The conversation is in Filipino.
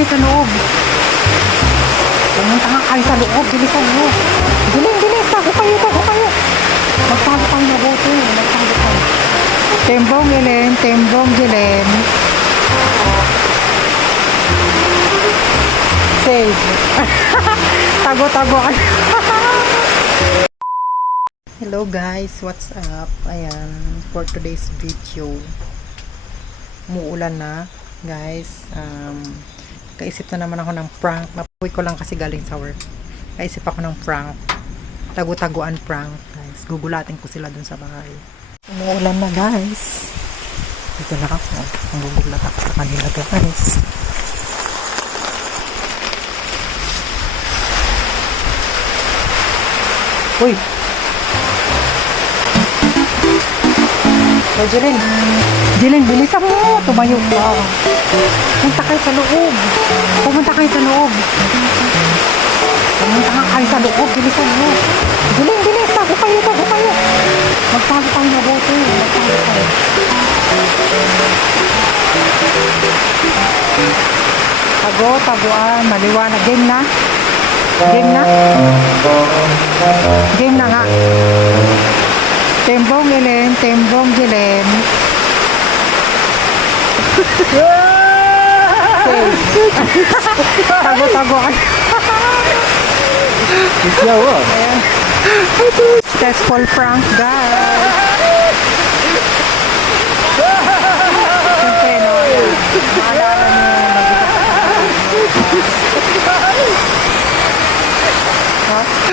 kayo sa loob. Pumunta nga kayo sa loob. Bilisan nyo. Bilis. Tago kayo. Magtago kayo na bote. Magtago kayo. Tembong Gilem. Save. Tago kayo. Hello guys, what's up? Ayan, for today's video. Umuulan na, guys. Kaisip na naman ako ng prank. Napuwi ko lang kasi galing sa work. Kaisip ako ng prank. Tagu-taguan prank, guys. Gugulatin ko sila dun sa bahay. Umuulan na, guys. Dito na ako. Gugulat ako sa kanila, guys. Uy! Oh, Jilin, bilisan mo. Tumayo ka. Pumunta kayo sa loob. Pumunta nga kayo sa loob. Bilisan mo. Jilin, tago kayo. Magtago kayo na bote. Taguan. Maliwanag. Game na nga. Tembong Gilem. Tago. Successful prank, guys.